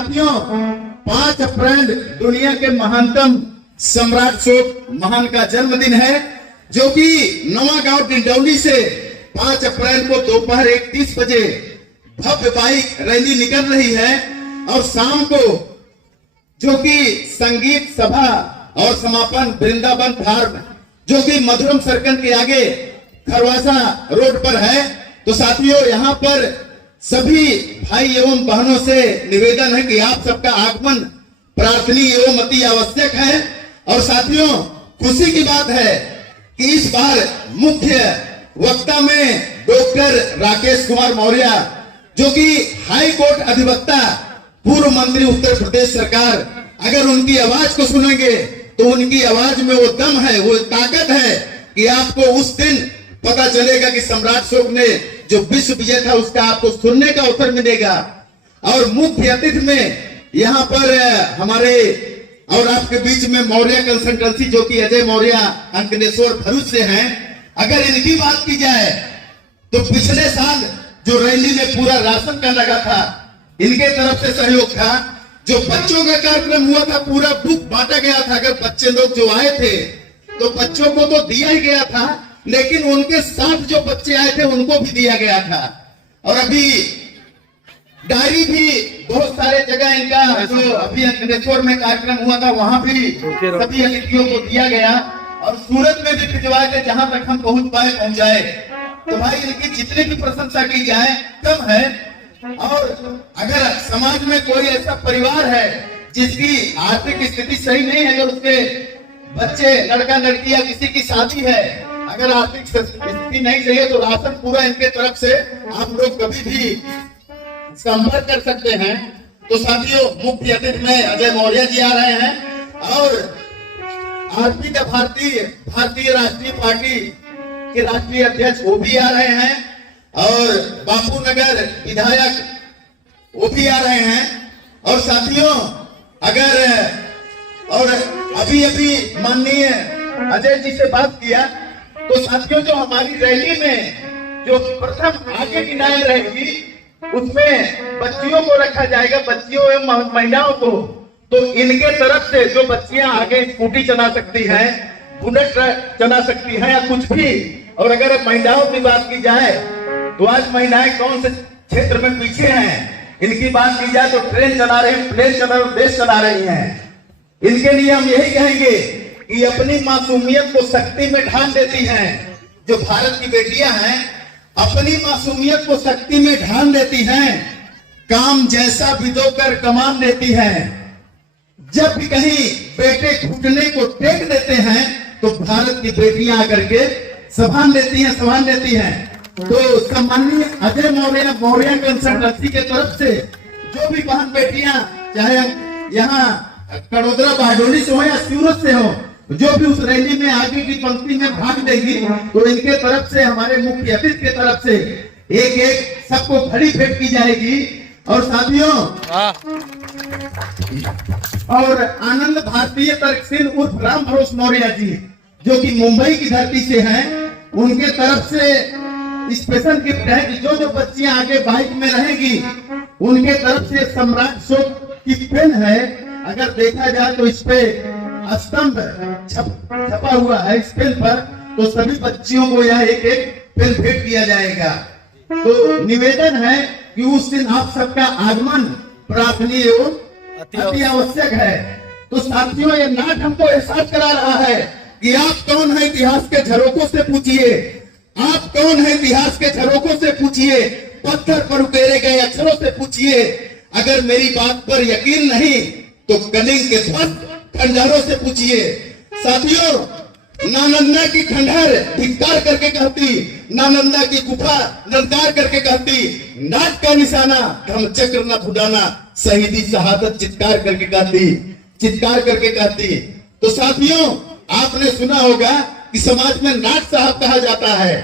साथियों 5 अप्रैल दुनिया के महानतम सम्राट अशोक महान का जन्मदिन है, जो कि नवागांव डिंडौली से 5 अप्रैल को दोपहर 1:30 बजे भव्य बाइक रैली निकल रही है और शाम को जो कि संगीत सभा और समापन वृंदावन फार्म जो कि मधुरम सर्कल के आगे खरवासा रोड पर है। तो साथियों यहाँ पर सभी भाई एवं बहनों से निवेदन है कि आप सबका आगमन प्रार्थनीय एवं अति आवश्यक है। और साथियों खुशी की बात है कि इस बार मुख्य वक्ता में डॉक्टर राकेश कुमार मौर्य जो कि हाई कोर्ट अधिवक्ता पूर्व मंत्री उत्तर प्रदेश सरकार, अगर उनकी आवाज को सुनेंगे तो उनकी आवाज में वो दम है, वो ताकत है कि आपको उस दिन पता चलेगा कि सम्राट अशोक ने जो विश्व विजय था उसका आपको सुनने का अवसर मिलेगा। और मुख्य अतिथि में यहाँ पर हमारे और आपके बीच में मौर्य कंसल्टेंसी जो कि अजय मौर्य अंकलेश्वर भरूच से हैं। अगर इनकी बात की जाए तो पिछले साल जो रैली में पूरा राशन का लगा था, इनके तरफ से सहयोग था। जो बच्चों का कार्यक्रम हुआ था पूरा बुक बांटा गया था। अगर बच्चे लोग जो आए थे तो बच्चों को तो दिया ही गया था, लेकिन उनके साथ जो बच्चे आए थे उनको भी दिया गया था। और अभी डायरी भी बहुत सारे जगह इनका जो अभी अंकलेश्वर में कार्यक्रम हुआ था वहां भी सभी अतिथियों को दिया गया और सूरत में भी भिजवाए थे, जहां तक हम पहुंच पाए पहुंचाए। तो भाई इनकी जितनी भी प्रशंसा की जाए कम है। और अगर समाज में कोई ऐसा परिवार है जिसकी आर्थिक स्थिति सही नहीं है, अगर उसके बच्चे लड़का लड़की या किसी की शादी है, अगर आर्थिक स्थिति नहीं चाहिए तो राशन पूरा इनके तरफ से आप लोग कभी भी संपर्क कर सकते हैं। तो साथियों मुख्य अतिथि में अजय मौर्य जी आ रहे हैं और आरपीता भारतीय राष्ट्रीय पार्टी के राष्ट्रीय अध्यक्ष वो भी आ रहे हैं और बापू नगर विधायक वो भी आ रहे हैं। और साथियों अगर और अभी माननीय अजय जी से बात किया तो साथियों जो हमारी रैली में जो प्रथम आगे की लाइन रहेगी उसमें बच्चियों को रखा जाएगा, बच्चियों एवं महिलाओं को। तो इनके तरफ से जो बच्चियां आगे स्कूटी चला सकती हैं, बुलेट चला सकती हैं या कुछ भी। और अगर महिलाओं की बात की जाए तो आज महिलाएं कौन से क्षेत्र में पीछे हैं, इनकी बात की जाए तो ट्रेन चला रहे हैं, प्लेन चला रहे, देश चला रही हैं। इनके लिए हम यही कहेंगे कि अपनी मासूमियत को शक्ति में ढाल देती हैं। जो भारत की बेटियां हैं अपनी मासूमियत को शक्ति में ढाल देती हैं, काम जैसा भिगो कर कमान लेती हैं। जब भी कहीं बेटे घुटने को टेक देते हैं तो भारत की बेटियां आकर के संभाल लेती हैं। तो सम्माननीय अजय मौर्य कंसल्टेंसी के तरफ से जो भी बहन बेटियां चाहे यहाँ कड़ोदरा बारडोली से हो या सूरत से हो, जो भी उस रैली में आगे की पंक्ति में भाग लेंगी तो इनके तरफ से हमारे मुख्य अतिथि के तरफ से एक सबको घड़ी भेंट की जाएगी। और साथियों और आनंद भारतीय तर्कशील उर्फ राम भरोस मौर्य जी जो कि मुंबई की धरती से हैं, उनके तरफ से स्पेशल गिफ्ट है कि जो बच्चियां आगे बाइक में रहेगी उनके तरफ से सम्राट अशोक की पेन है। अगर देखा जाए तो इस पे स्तंभ छपा हुआ है इस पेन पर, तो सभी बच्चियों को यह एक पेन भेंट किया जाएगा। तो निवेदन है कि उस दिन आप सबका आगमन प्रार्थनीय एवं अति आवश्यक है। तो साथियों ये नाट हमको एहसास करा रहा है कि आप कौन है, इतिहास के झरोकों से पूछिए। आप कौन है, इतिहास के झरोकों से पूछिए, पत्थर पर उकेरे गए अक्षरों से पूछिए। अगर मेरी बात पर यकीन नहीं तो कलिंग के ध्वस्त खंडहरों से पूछिए। साथियों नालंदा की खंडहर धिक्कार करके कहती, नालंदा की गुफा ललकार करके कहती, नाट का निशाना धर्मचक्र न भुलाना, शहीदी शहादत चित्कार करके कहती। तो साथियों आपने सुना होगा कि समाज में नाट साहब कहा जाता है।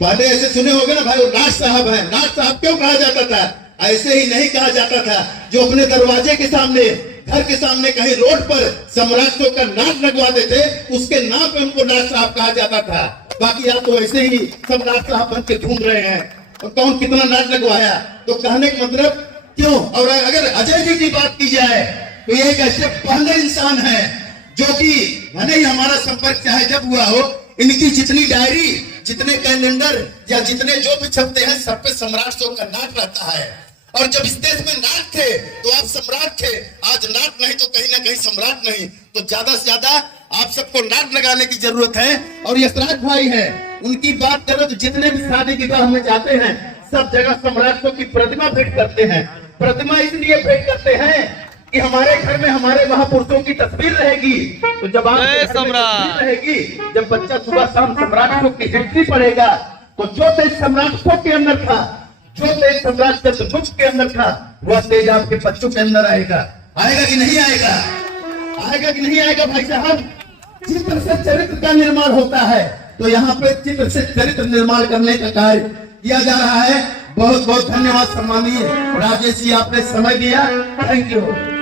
पहले ऐसे सुने होंगे ना भाई, वो नाट साहब है। नाट साहब क्यों कहा जाता था? ऐसे ही नहीं कहा जाता था। जो अपने दरवाजे के सामने, घर के सामने, कहीं रोड पर सम्राट अशोक का नाट लगवाते थे उसके नाम पे उनको नाट साहब कहा जाता था। बाकी आप तो ऐसे ही सम्राट साहब बन के घूम रहे हैं और कौन कितना नाट लगवाया। तो कहने का मतलब क्यों? और अगर अजय जी की बात की जाए तो ये एक ऐसे पहले इंसान है जो कि भले ही हमारा संपर्क चाहे जब हुआ हो, इनकी जितनी डायरी, जितने कैलेंडर या जितने जो भी छपते हैं, सब पे सम्राट शो का नाट रहता है। और जब इस देश में नाट थे तो आप सम्राट थे, आज नाट नहीं तो कहीं ना कहीं सम्राट नहीं। तो ज्यादा से ज्यादा आप सबको नाट लगाने की जरूरत है। और यशराज भाई है, उनकी बात करो तो जितने भी शादी विवाह में जाते हैं सब जगह सम्राट शो की प्रतिमा भेंट करते हैं। प्रतिमा इसलिए भेंट करते हैं कि हमारे घर में हमारे महापुरुषों की तस्वीर रहेगी। तो जब आप तस्वीर रहेगी, जब बच्चा सुबह शाम सम्राट शो की हिस्ट्री पढ़ेगा, तो जो तेज सम्राट शो के अंदर था, जो तेज सम्राट चंद्रगुप्त के अंदर था, वह तेज आपके बच्चों के अंदर आएगा। आएगा कि नहीं आएगा? आएगा कि नहीं आएगा भाई साहब? चित्र से चरित्र का निर्माण होता है, तो यहाँ पे चित्र से चरित्र निर्माण करने का कार्य किया जा रहा है। बहुत बहुत धन्यवाद सम्मानीय राजेश जी, आपने समय दिया। Thank you.